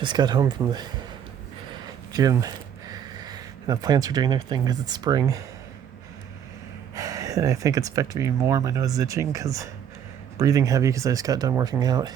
Just got home from the gym, and the plants are doing their thing because it's spring. And I think it's affecting me more. My nose is itching because breathing heavy because I just got done working out.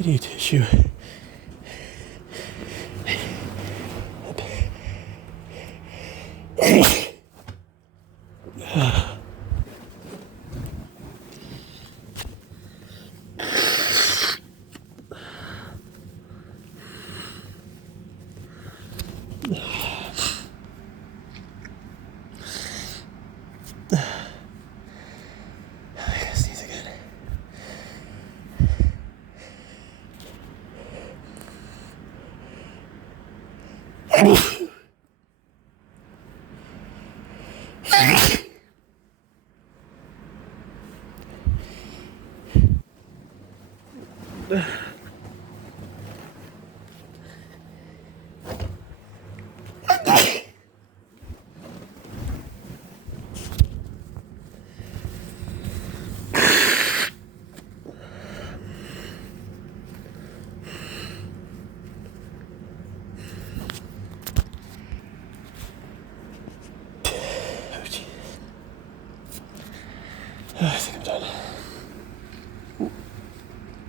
I need tissue. I think